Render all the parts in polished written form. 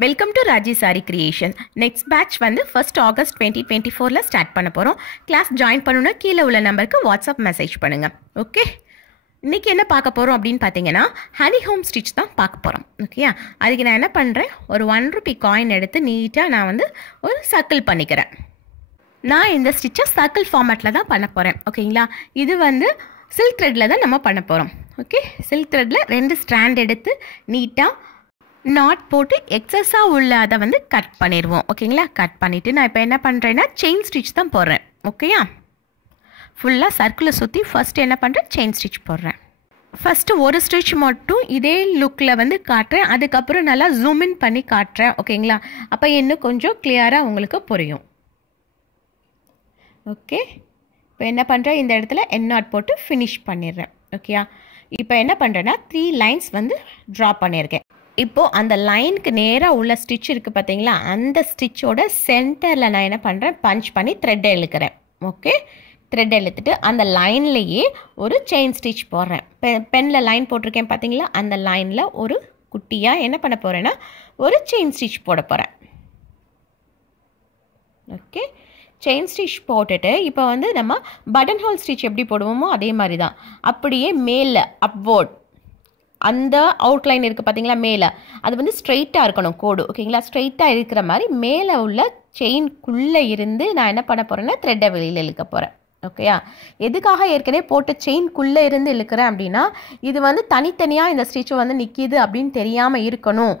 Welcome to Raji sari creation. Next batch வந்து 1st August 2024ல start பண்ண போகிறோம். கிளாஸ் ஜாயின் பண்ணணும்னா கீழே உள்ள நம்பருக்கு வாட்ஸ்அப் மெசேஜ் பண்ணுங்கள். ஓகே, இன்றைக்கி என்ன பார்க்க போகிறோம் அப்படின்னு பார்த்தீங்கன்னா ஹனி ஹோம் ஸ்டிச் தான் பார்க்க போகிறோம். ஓகேயா, அதுக்கு நான் என்ன பண்ணுறேன், ஒரு 1 ரூபி காயின் எடுத்து நீட்டாக நான் வந்து ஒரு சர்க்கிள் பண்ணிக்கிறேன். நான் இந்த ஸ்டிச்சை சர்க்கிள் ஃபார்மேட்டில் தான் பண்ண போகிறேன். ஓகேங்களா, இது வந்து சில்க் த்ரெட்டில் தான் நம்ம பண்ண போகிறோம். ஓகே, சில்க் த்ரெட்டில் 2 ஸ்ட்ராண்ட் எடுத்து நீட்டாக நாட் போட்டு எக்ஸஸாக உள்ள அதை வந்து கட் பண்ணிடுவோம். ஓகேங்களா, கட் பண்ணிவிட்டு நான் இப்போ என்ன பண்ணுறேன்னா செயின் ஸ்டிச் தான் போடுறேன். ஓகேயா, ஃபுல்லாக சர்க்கிளை சுற்றி ஃபஸ்ட்டு என்ன பண்ணுறேன், செயின் ஸ்டிச் போடுறேன். ஃபஸ்ட்டு ஒரு ஸ்டிச் மட்டும் இதே லுக்கில் வந்து காட்டுறேன், அதுக்கப்புறம் நல்லா ஜூம் இன் பண்ணி காட்டுறேன். ஓகேங்களா, அப்போ இன்னும் கொஞ்சம் கிளியராக உங்களுக்கு புரியும். ஓகே, இப்போ என்ன பண்ணுறேன், இந்த இடத்துல என் நாட் போட்டு ஃபினிஷ் பண்ணிடுறேன். ஓகேயா, இப்போ என்ன பண்ணுறேன்னா 3 லைன்ஸ் வந்து ட்ரா பண்ணியிருக்கேன். இப்போது அந்த லைனுக்கு நேராக உள்ள ஸ்டிச் இருக்குது பார்த்தீங்களா, அந்த ஸ்டிச்சோட சென்டரில் நான் என்ன பண்ணுறேன், பஞ்ச் பண்ணி த்ரெட்டை இழுக்கிறேன். ஓகே, த்ரெட்டை இழுத்துட்டு அந்த லைன்லேயே ஒரு செயின் ஸ்டிச் போடுறேன். பெனில் லைன் போட்டிருக்கேன் பார்த்தீங்களா, அந்த லைனில் ஒரு குட்டியாக என்ன பண்ண போகிறேன்னா ஒரு செயின் ஸ்டிச் போட போகிறேன். ஓகே, செயின் ஸ்டிச் போட்டுட்டு இப்போ வந்து நம்ம பட்டன் ஹோல் ஸ்டிச் எப்படி போடுவோமோ அதே மாதிரி தான், அப்படியே மேலே அப்வோர்ட் அந்த அவுட்லைன் இருக்குது பார்த்தீங்களா மேலே, அது வந்து ஸ்ட்ரெயிட்டாக இருக்கணும் கோடு. ஓகேங்களா, ஸ்ட்ரெயிட்டாக இருக்கிற மாதிரி மேலே உள்ள செயின்குள்ளே இருந்து நான் என்ன பண்ண போகிறேன்னா த்ரெட்டை வெளியில் இழுக்க போகிறேன். ஓகேயா, எதுக்காக ஏற்கனவே போட்ட செயின்குள்ளே இருந்து இழுக்கிறேன் அப்படின்னா, இது வந்து தனித்தனியாக இந்த ஸ்டிச்சு வந்து நிற்கிது அப்படின்னு தெரியாமல் இருக்கணும்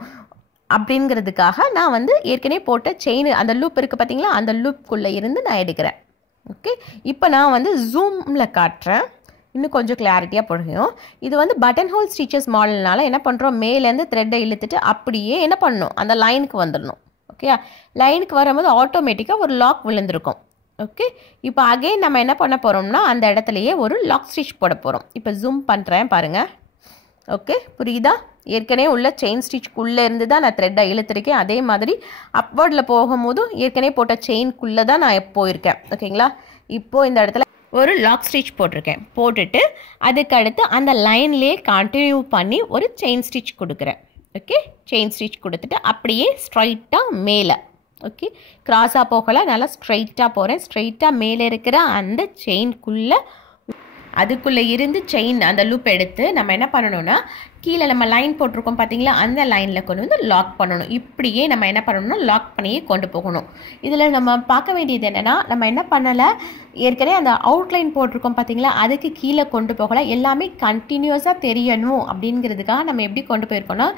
அப்படிங்கிறதுக்காக நான் வந்து ஏற்கனவே போட்ட செயின் அந்த லூப் இருக்குது பார்த்தீங்களா, அந்த லூப்குள்ளே இருந்து நான் எடுக்கிறேன். ஓகே, இப்போ நான் வந்து ஜூமில் காட்டுறேன், இன்னும் கொஞ்சம் கிளாரிட்டியாக புரியும். இது வந்து பட்டன் ஹோல் ஸ்டிச்சஸ் மாடல்னால என்ன பண்ணுறோம், மேலேருந்து த்ரெட்டை இழுத்துட்டு அப்படியே என்ன பண்ணணும், அந்த லைனுக்கு வந்துடணும். ஓகே, லைனுக்கு வரும்போது ஆட்டோமேட்டிக்காக ஒரு லாக் விழுந்திருக்கும். ஓகே, இப்போ அகைன் நம்ம என்ன பண்ண போகிறோம்னா அந்த இடத்துலையே ஒரு லாக் ஸ்டிச் போட போகிறோம். இப்போ ஜூம் பண்ணுறேன் பாருங்கள். ஓகே, புரியுதா, ஏற்கனவே உள்ள செயின் ஸ்டிச்சுக்குள்ளே இருந்து தான் நான் த்ரெட்டை இழுத்துருக்கேன். அதே மாதிரி அப்வர்டில் போகும்போதும் ஏற்கனவே போட்ட செயின்குள்ளே தான் நான் போயிருக்கேன். ஓகேங்களா, இப்போது இந்த இடத்துல ஒரு லாக் ஸ்டிச் போட்டிருக்கேன். போட்டுட்டு அதுக்கடுத்து அந்த லைன்லேயே கண்டினியூ பண்ணி ஒரு செயின் ஸ்டிச் கொடுக்குறேன். ஓகே, செயின் ஸ்டிச் கொடுத்துட்டு அப்படியே ஸ்ட்ரைட்டாக மேலே, ஓகே கிராஸாக போகலாம், நல்லா ஸ்ட்ரைட்டாக போகிறேன். ஸ்ட்ரைட்டாக மேலே இருக்கிற அந்த செயின்குள்ளே அதுக்குள்ளே இருந்து செயின் அந்த லூப் எடுத்து நம்ம என்ன பண்ணணும்னா கீழே நம்ம லைன் போட்டிருக்கோம் பார்த்தீங்களா, அந்த லைனில் கொண்டு வந்து லாக் பண்ணணும். இப்படியே நம்ம என்ன பண்ணணும்னா லாக் பண்ணியே கொண்டு போகணும். இதில் நம்ம பார்க்க வேண்டியது என்னென்னா, நம்ம என்ன பண்ணலை, ஏற்கனவே அந்த அவுட்லைன் போட்டிருக்கோம் பார்த்தீங்களா, அதுக்கு கீழே கொண்டு போகலை, எல்லாமே கண்டினியூஸாக தெரியணும் அப்படிங்கிறதுக்காக நம்ம எப்படி கொண்டு போயிருக்கோன்னா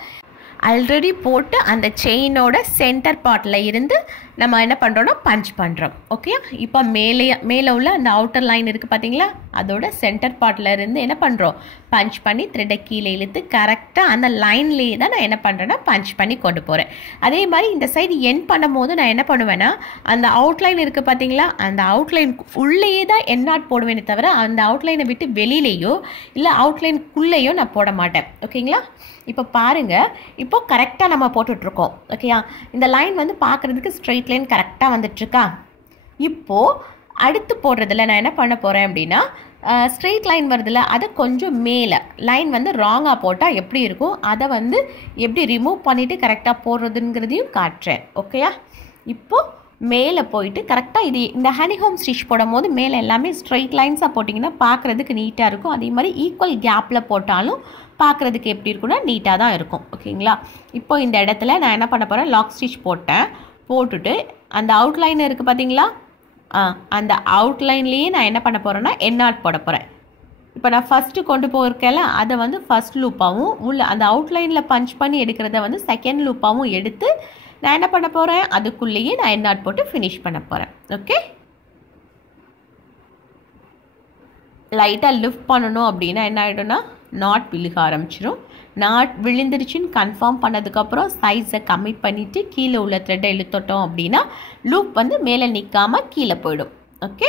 ஆல்ரெடி போட்டு அந்த செயினோட சென்டர் பார்ட்டில் இருந்து நம்ம என்ன பண்ணுறோன்னா பஞ்ச் பண்ணுறோம். ஓகே, இப்போ மேலே உள்ள அந்த அவுட்டர் லைன் இருக்குது பார்த்தீங்களா, அதோட சென்டர் பார்ட்டில் இருந்து என்ன பண்ணுறோம், பஞ்ச் பண்ணி த்ரெட்டை கீழே இழுத்து கரெக்டாக அந்த லைன்லேயே தான் நான் என்ன பண்ணுறேன்னா பஞ்ச் பண்ணி கொண்டு போகிறேன். அதே மாதிரி இந்த சைடு எண்ட் பண்ணும் போது நான் என்ன பண்ணுவேன்னா அந்த அவுட்லைன் இருக்குது பார்த்தீங்களா, அந்த அவுட்லைன் உள்ளேயே தான் என் நாட் போடுவேனே தவிர அந்த அவுட்லைனை விட்டு வெளியிலேயோ இல்லை அவுட்லைனுக்குள்ளேயோ நான் போட மாட்டேன். ஓகேங்களா, இப்போ பாருங்கள், இப்போ கரெக்டாக நம்ம போட்டுட்ருக்கோம். ஓகேயா, இந்த லைன் வந்து பார்க்குறதுக்கு ஸ்ட்ரெயிட் லைன் கரெக்டாக வந்துட்டுருக்கா. இப்போது அடுத்து போடுறதில்ல நான் என்ன பண்ண போகிறேன் அப்படின்னா ஸ்ட்ரெயிட் லைன் வருதில்ல, அதை கொஞ்சம் மேலே லைன் வந்து ராங்காக போட்டால் எப்படி இருக்கும், அதை வந்து எப்படி ரிமூவ் பண்ணிவிட்டு கரெக்டாக போடுறதுங்கிறதையும் காட்டுறேன். ஓகேயா, இப்போது மேலே போயிட்டு கரெக்டாக இது இந்த ஹனி ஹோம் ஸ்டிச் போடும் போது மேலே எல்லாமே ஸ்ட்ரெயிட் லைன்ஸாக போட்டிங்கன்னா பார்க்குறதுக்கு நீட்டாக இருக்கும். அதே மாதிரி ஈக்குவல் கேப்பில் போட்டாலும் பார்க்குறதுக்கு எப்படி இருக்குன்னா நீட்டாக தான் இருக்கும். ஓகேங்களா, இப்போ இந்த இடத்துல நான் என்ன பண்ண போகிறேன், லாக் ஸ்டிச் போட்டேன். போட்டுட்டு அந்த அவுட்லைன் இருக்குது பார்த்தீங்களா, அந்த அவுட்லைன்லேயே நான் என்ன பண்ண போகிறேன்னா என் நாட் போட போகிறேன். இப்போ நான் ஃபஸ்ட்டு கொண்டு போயிருக்கேன்ல, அதை வந்து ஃபஸ்ட் லூப்பாகவும் உள்ள அந்த அவுட்லைனில் பஞ்ச் பண்ணி எடுக்கிறத வந்து செகண்ட் லூப்பாகவும் எடுத்து நான் என்ன பண்ண போகிறேன், அதுக்குள்ளேயே நான் என் நாட் போட்டு ஃபினிஷ் பண்ண போகிறேன். ஓகே, லைட்டாக லிஃப்ட் பண்ணணும் அப்படின்னா என்ன ஆகிடும்னா நாட் விழுக ஆரம்பிச்சிடும். நாட் விழுந்துருச்சுன்னு கன்ஃபார்ம் பண்ணதுக்கப்புறம் சைஸை கம்மி பண்ணிவிட்டு கீழே உள்ள த்ரெட்டை இழுத்துட்டோம் அப்படின்னா லூப் வந்து மேலே நிற்காமல் கீழே போயிடும். ஓகே,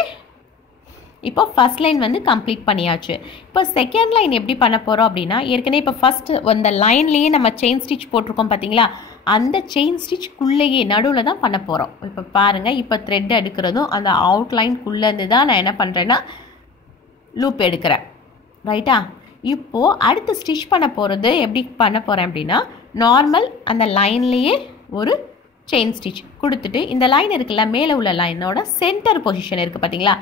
இப்போ ஃபஸ்ட் லைன் வந்து கம்ப்ளீட் பண்ணியாச்சு. இப்போ செகண்ட் லைன் எப்படி பண்ண போகிறோம் அப்படின்னா, ஏற்கனவே இப்போ ஃபஸ்ட்டு அந்த லைன்லேயே நம்ம செயின் ஸ்டிச் போட்டிருக்கோம் பார்த்தீங்களா, அந்த செயின் ஸ்டிச்சுக்குள்ளேயே நடுவில் தான் பண்ண போகிறோம். இப்போ பாருங்கள், இப்போ த்ரெட் எடுக்கிறதும் அந்த அவுட்லைனுக்குள்ளேருந்து தான் நான் என்ன பண்ணுறேன்னா லூப் எடுக்கிறேன். ரைட்டா, இப்போது அடுத்து ஸ்டிச் பண்ண போகிறது எப்படி பண்ண போகிறேன் அப்படின்னா நார்மல் அந்த லைன்லேயே ஒரு செயின் ஸ்டிச் கொடுத்துட்டு இந்த லைன் இருக்குல்ல, மேலே உள்ள லைனோட சென்டர் பொசிஷன் இருக்குது பார்த்தீங்களா,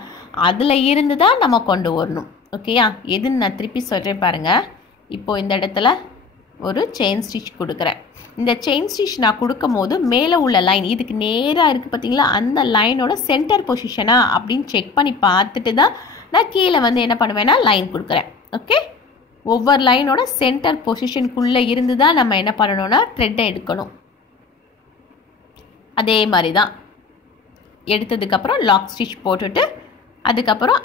அதில் இருந்து தான் நம்ம கொண்டு வரணும். ஓகேயா, எதுன்னு நான் திருப்பி சொல்கிறேன் பாருங்கள். இப்போது இந்த இடத்துல ஒரு செயின் ஸ்டிச் கொடுக்குறேன். இந்த செயின் ஸ்டிச் நான் கொடுக்கும் போது மேலே உள்ள லைன் இதுக்கு நேராக இருக்குது பார்த்தீங்களா, அந்த லைனோட சென்டர் பொசிஷனா அப்படின்னு செக் பண்ணி பார்த்துட்டு தான் நான் கீழே வந்து என்ன பண்ணுவேன்னா லைன் கொடுக்குறேன். ஓகே, ஒவ்வொரு லைனோட சென்டர் பொசிஷனுக்குள்ளே இருந்து தான் நம்ம என்ன பண்ணணும்னா த்ரெட்டை எடுக்கணும். அதே மாதிரி தான் எடுத்ததுக்கப்புறம் லாக் ஸ்டிச் போட்டுட்டு அதுக்கப்புறம்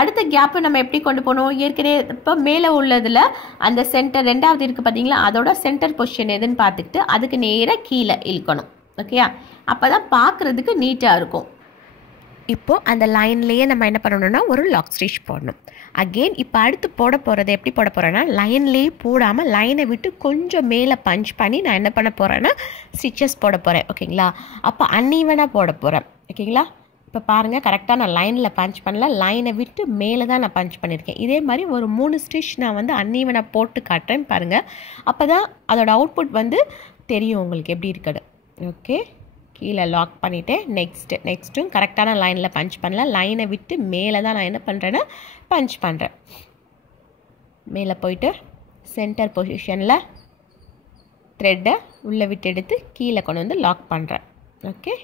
அடுத்த கேப்பை நம்ம எப்படி கொண்டு போகணும், ஏற்கனவே இப்போ மேலே உள்ளதில் அந்த சென்டர் ரெண்டாவது இருக்குது பார்த்தீங்களா, அதோட சென்டர் பொசிஷன் எதுன்னு பார்த்துக்கிட்டு அதுக்கு நேராக கீழே இழுக்கணும். ஓகேயா, அப்போ தான் பார்க்குறதுக்கு நீட்டாக இருக்கும். இப்போது அந்த லைன்லேயே நம்ம என்ன பண்ணணும்னா ஒரு லாக் ஸ்டிச் போடணும். அகெயின் இப்போ அடுத்து போட போகிறது எப்படி போட போகிறேன்னா, லைன்லேயே போடாமல் லைனை விட்டு கொஞ்சம் மேலே பஞ்ச் பண்ணி நான் என்ன பண்ண போகிறேன்னா ஸ்டிச்சஸ் போட போகிறேன். ஓகேங்களா, அப்போ அன்ஈவனாக போட போகிறேன். ஓகேங்களா, இப்போ பாருங்கள் கரெக்டாக நான் லைனில் பஞ்ச் பண்ணல, லைனை விட்டு மேலே தான் நான் பஞ்ச் பண்ணியிருக்கேன். இதே மாதிரி ஒரு 3 ஸ்டிச் நான் வந்து அன்ஈவனாக போட்டு காட்டுறேன் பாருங்கள். அப்போ தான் அதோட அவுட்புட் வந்து தெரியும் உங்களுக்கு எப்படி இருக்குது. ஓகே, கீழே லாக் பண்ணிவிட்டு நெக்ஸ்ட்டும் கரெக்டான லைனில் பஞ்ச் பண்ணல, லைனை விட்டு மேலே தான் நான் என்ன பண்ணுறேன்னா பஞ்ச் பண்ணுறேன். மேலே போயிட்டு சென்டர் பொசிஷனில் த்ரெட்டை உள்ளே விட்டு எடுத்து கீழே கொண்டு வந்து லாக் பண்ணுறேன். ஓகே,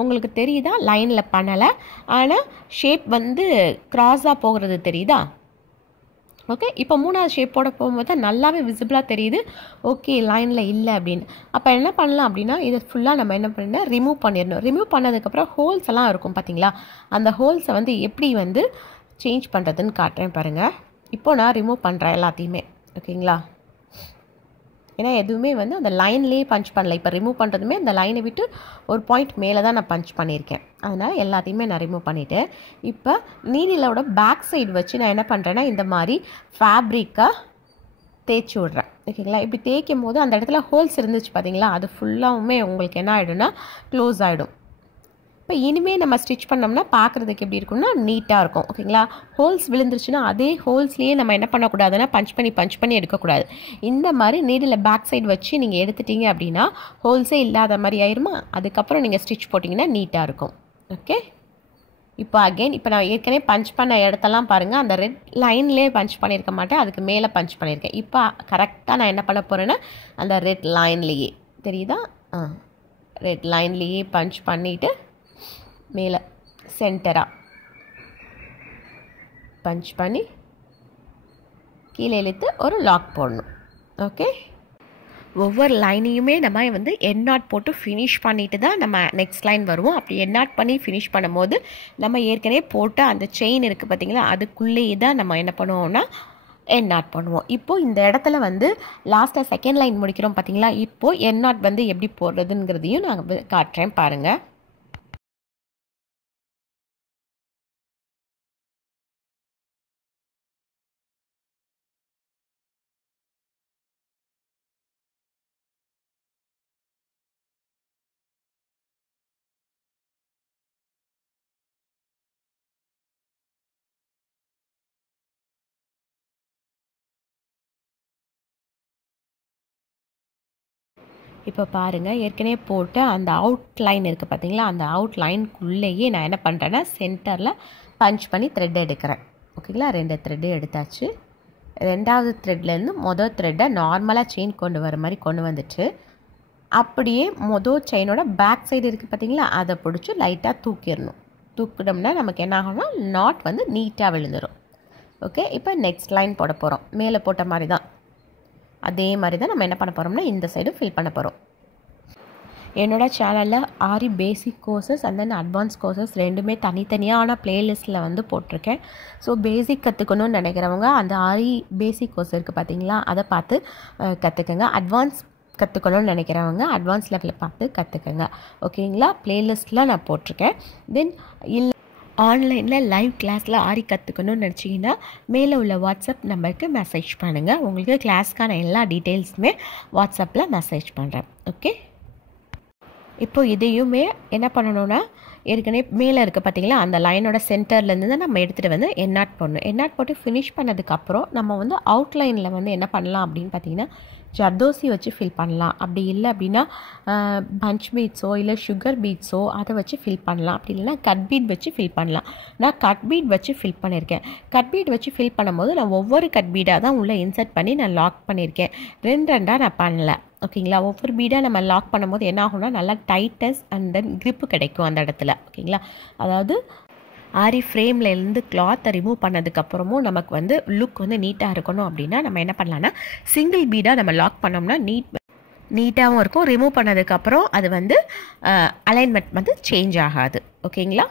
உங்களுக்கு தெரியுதா, லைனில் பண்ணலை ஆனால் ஷேப் வந்து க்ராஸாக போகிறது தெரியுதா. ஓகே, இப்போ 3வது ஷேப் போட போகும்போது தான் நல்லாவே விசிபிளாக தெரியுது ஓகே லைனில் இல்லை அப்படின்னு. அப்போ என்ன பண்ணலாம் அப்படின்னா இதை ஃபுல்லாக நம்ம என்ன பண்ணால் ரிமூவ் பண்ணிடணும். ரிமூவ் பண்ணதுக்கப்புறம் ஹோல்ஸ் எல்லாம் இருக்கும் பார்த்தீங்களா, அந்த ஹோல்ஸை வந்து எப்படி வந்து சேஞ்ச் பண்ணுறதுன்னு காட்டுறேன் பாருங்கள். இப்போது நான் ரிமூவ் பண்ணுறேன் எல்லாத்தையுமே. ஓகேங்களா, ஏன்னா எதுவுமே வந்து அந்த லைன்லேயே பஞ்ச் பண்ணல. இப்போ ரிமூவ் பண்ணுறதுமே அந்த லைனை விட்டு ஒரு பாயிண்ட் மேலே தான் நான் பஞ்ச் பண்ணியிருக்கேன். அதனால் எல்லாத்தையுமே நான் ரிமூவ் பண்ணிவிட்டு இப்போ நீடிலோட பேக் சைடு வச்சு நான் என்ன பண்ணுறேன்னா இந்த மாதிரி ஃபேப்ரிக்கை தேய்ச்சி விட்றேன். ஓகேங்களா, இப்படி தேய்க்கும் போது அந்த இடத்துல ஹோல்ஸ் இருந்துச்சு பார்த்தீங்களா, அது ஃபுல்லாகவுமே உங்களுக்கு என்ன ஆகிடும்னா க்ளோஸ் ஆகிடும். இப்போ இனிமேல் நம்ம ஸ்டிச் பண்ணோம்னா பார்க்குறதுக்கு எப்படி இருக்கும்னா நீட்டாக இருக்கும். ஓகேங்களா, ஹோல்ஸ் விழுந்துருச்சுன்னா அதே ஹோல்ஸ்லேயே நம்ம என்ன பண்ணக்கூடாதுன்னா பஞ்ச் பண்ணி எடுக்கக்கூடாது. இந்த மாதிரி நீடில் பேக் சைடு வச்சு நீங்கள் எடுத்துட்டீங்க அப்படின்னா ஹோல்ஸே இல்லாத மாதிரி ஆயிருமா, அதுக்கப்புறம் நீங்கள் ஸ்டிச் போட்டிங்கன்னா நீட்டாக இருக்கும். ஓகே, இப்போ அகெயின் இப்போ நான் ஏற்கனவே பஞ்ச் பண்ண இடத்தெல்லாம் பாருங்கள், அந்த ரெட் லைன்லேயே பஞ்ச் பண்ணியிருக்க மாட்டேன், அதுக்கு மேலே பஞ்ச் பண்ணியிருக்கேன். இப்போ கரெக்டாக நான் என்ன பண்ண போகிறேன்னா அந்த ரெட் லைன்லேயே தெரியுதா, ரெட் லைன்லேயே பஞ்ச் பண்ணிவிட்டு மேலே சென்டராக பஞ்ச் பண்ணி கீழே இழுத்து ஒரு லாக் போடணும். ஓகே, ஒவ்வொரு லைனையுமே நம்ம வந்து எண்ட் நாட் போட்டு ஃபினிஷ் பண்ணிவிட்டு தான் நம்ம நெக்ஸ்ட் லைன் வருவோம். அப்படி எண்ட் நாட் பண்ணி ஃபினிஷ் பண்ணும்போது நம்ம ஏற்கனவே போட்ட அந்த செயின் இருக்குது பார்த்தீங்களா, அதுக்குள்ளேயே தான் நம்ம என்ன பண்ணுவோம்னா எண்ட் நாட் பண்ணுவோம். இப்போது இந்த இடத்துல வந்து லாஸ்ட்டாக செகண்ட் லைன் முடிக்கிறோம் பார்த்தீங்களா, இப்போது எண்ட் நாட் வந்து எப்படி போடுறதுங்கிறதையும் நான் காட்டுறேன் பாருங்கள். இப்போ பாருங்கள் ஏற்கனவே போட்டு அந்த அவுட் லைன் இருக்குது பார்த்தீங்களா, அந்த அவுட் லைனுக்குள்ளேயே நான் என்ன பண்ணுறேன்னா சென்டரில் பஞ்ச் பண்ணி த்ரெட் எடுக்கிறேன். ஓகேங்களா, 2 த்ரெட்டு எடுத்தாச்சு. 2வது த்ரெட்லேருந்து மொதல் த்ரெட்டை நார்மலாக செயின் கொண்டு வர மாதிரி கொண்டு வந்துட்டு அப்படியே மொதல் செயினோட பேக் சைடு இருக்குது பார்த்தீங்களா, அதை பிடிச்சி லைட்டாக தூக்கிடணும். தூக்கிட்டோம்னா நமக்கு என்ன ஆகும்னா நாட் வந்து நீட்டாக விழுந்துடும். ஓகே, இப்போ நெக்ஸ்ட் லைன் போட போகிறோம். மேலே போட்ட மாதிரி தான் அதே மாதிரி தான் நம்ம என்ன பண்ண போகிறோம்னா இந்த சைடு ஃபில் பண்ண போகிறோம். என்னோட சேனலில் ஆரி basic courses and then advance courses ரெண்டுமே தனித்தனியான ப்ளேலிஸ்ட்டில் வந்து போட்டிருக்கேன். ஸோ பேசிக் கற்றுக்கணும்னு நினைக்கிறவங்க அந்த ஆரி பேசிக் கோர்ஸ் இருக்குது பார்த்தீங்களா, அதை பார்த்து கற்றுக்கங்க. அட்வான்ஸ் கற்றுக்கணும்னு நினைக்கிறவங்க அட்வான்ஸ் லெவலில் பார்த்து கற்றுக்கங்க. ஓகேங்களா, ப்ளேலிஸ்ட்டில் நான் போட்டிருக்கேன். தென் இல்லை ஆன்லைனில் லைவ் கிளாஸில் ஆரி கற்றுக்கணும்னு நினச்சிங்கன்னா மேலே உள்ள வாட்ஸ்அப் நம்பருக்கு மெசேஜ் பண்ணுங்கள். உங்களுக்கு கிளாஸ்க்கான எல்லா டீட்டெயில்ஸுமே வாட்ஸ்அப்பில் மெசேஜ் பண்ணுறேன். ஓகே, இப்போது இதையுமே என்ன பண்ணணும்னா ஏற்கனவே மேலே இருக்குது பார்த்தீங்களா, அந்த லைனோட சென்டர்லேருந்து தான் நம்ம எடுத்துகிட்டு வந்து எண்ணாட் போடணும். எண்ணாட் போட்டு ஃபினிஷ் பண்ணதுக்கப்புறம் நம்ம வந்து அவுட்லைனில் வந்து என்ன பண்ணலாம் அப்படின்னு பார்த்தீங்கன்னா ஜர்தோசி வச்சு ஃபில் பண்ணலாம். அப்படி இல்லை அப்படின்னா பஞ்ச் பீட்ஸோ இல்லை சுகர் பீட்ஸோ அதை வச்சு ஃபில் பண்ணலாம். அப்படி இல்லைன்னா கட் பீட் வச்சு ஃபில் பண்ணலாம். நான் கட் பீட் வச்சு ஃபில் பண்ணியிருக்கேன். கட் பீட் வச்சு ஃபில் பண்ணும்போது நான் ஒவ்வொரு கட் பீடாக தான் உள்ளே இன்சர்ட் பண்ணி நான் லாக் பண்ணியிருக்கேன். ரெண்டாக நான் பண்ணல. ஓகேங்களா? ஒவ்வொரு பீடாக நம்ம லாக் பண்ணும்போது என்ன ஆகும்னா நல்லா டைட்னஸ் அண்ட் தென் கிரிப்பு கிடைக்கும் அந்த இடத்துல. ஓகேங்களா? அதாவது ஆரி ஃப்ரேம்லேருந்து கிளாத்தை ரிமூவ் பண்ணதுக்கப்புறமும் நமக்கு வந்து லுக் வந்து நீட்டாக இருக்கணும் அப்படின்னா நம்ம என்ன பண்ணலான்னா சிங்கிள் பீடாக நம்ம லாக் பண்ணோம்னா நீட்டாகவும் இருக்கும். ரிமூவ் பண்ணதுக்கப்புறம் அது வந்து அலைன்மெண்ட் வந்து சேஞ்ச் ஆகாது. ஓகேங்களா?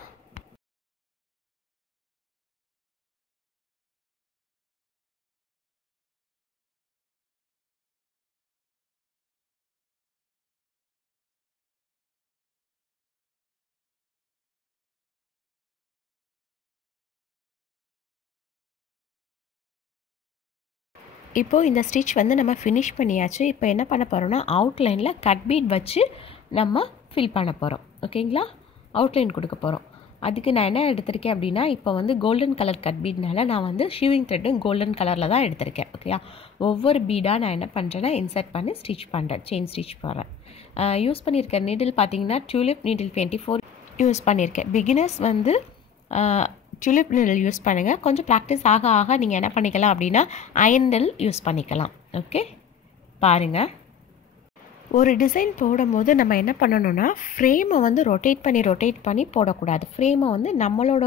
இப்போது இந்த ஸ்டிச் வந்து நம்ம ஃபினிஷ் பண்ணியாச்சு. இப்போ என்ன பண்ண போகிறோம்னா அவுட்லைனில் கட் பீட் வச்சு நம்ம ஃபில் பண்ண போகிறோம். ஓகேங்களா? அவுட்லைன் கொடுக்க போகிறோம். அதுக்கு நான் என்ன எடுத்திருக்கேன் அப்படின்னா இப்போ வந்து கோல்டன் கலர் கட் பீட்னால நான் வந்து ஷீவிங் த்ரெட்டும் கோல்டன் கலரில் தான் எடுத்திருக்கேன். ஓகேயா? ஒவ்வொரு பீடாக நான் என்ன பண்ணுறேன்னா இன்சர்ட் பண்ணி ஸ்டிச் பண்ணுறேன். செயின் ஸ்டிச் போடுறேன். யூஸ் பண்ணியிருக்க நீடில் பார்த்தீங்கன்னா டியூலிப் நீடில் 24 யூஸ் பண்ணியிருக்கேன். பிகினர்ஸ் வந்து டியூலிப் நீடில் யூஸ் பண்ணுங்கள். கொஞ்சம் ப்ராக்டிஸ் ஆக ஆக நீங்கள் என்ன பண்ணிக்கலாம் அப்படின்னா அயன் நீடில் யூஸ் பண்ணிக்கலாம். ஓகே, பாருங்கள். ஒரு டிசைன் போடும்போது நம்ம என்ன பண்ணணும்னா ஃப்ரேமை வந்து ரொட்டேட் பண்ணி போடக்கூடாது. ஃப்ரேமை வந்து நம்மளோட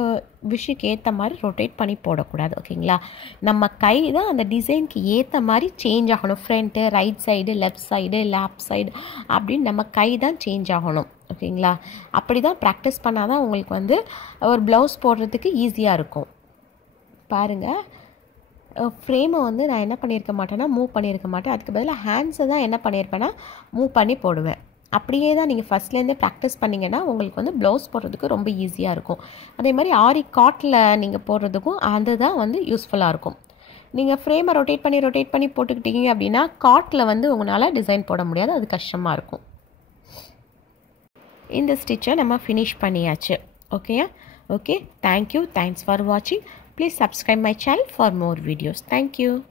விஷயக்கு ஏற்ற மாதிரி ரொட்டேட் பண்ணி போடக்கூடாது. ஓகேங்களா? நம்ம கை தான் அந்த டிசைனுக்கு ஏற்ற மாதிரி சேஞ்ச் ஆகணும். Front, right side, left side, lap side அப்படின்னு நம்ம கை தான் சேஞ்ச் ஆகணும். ஓகேங்களா? அப்படி தான் ப்ராக்டிஸ் பண்ணால் தான் உங்களுக்கு வந்து ஒரு ப்ளவுஸ் போடுறதுக்கு ஈஸியாக இருக்கும். பாருங்கள், ஃப்ரேமை வந்து நான் என்ன பண்ணியிருக்க மாட்டேன்னா மூவ் பண்ணியிருக்க மாட்டேன். அதுக்கு பதிலாக ஹேண்ட்ஸை தான் என்ன பண்ணியிருப்பேன்னா மூவ் பண்ணி போடுவேன். அப்படியே தான் நீங்கள் ஃபஸ்ட்லேருந்தே ப்ராக்டிஸ் பண்ணிங்கன்னா உங்களுக்கு வந்து ப்ளவுஸ் போடுறதுக்கு ரொம்ப ஈஸியாக இருக்கும். அதே மாதிரி ஆரி காட்டில் நீங்கள் போடுறதுக்கும் அதுதான் வந்து யூஸ்ஃபுல்லாக இருக்கும். நீங்கள் ஃப்ரேமை ரொட்டேட் பண்ணி போட்டுக்கிட்டீங்க அப்படின்னா காட்டில் வந்து உங்களால் டிசைன் போட முடியாது. அது கஷ்டமாக இருக்கும். இந்த ஸ்டிச்சை நம்ம ஃபினிஷ் பண்ணியாச்சு. ஓகேயா? Okay, thank you. Thanks for watching. Please subscribe my channel for more videos. Thank you.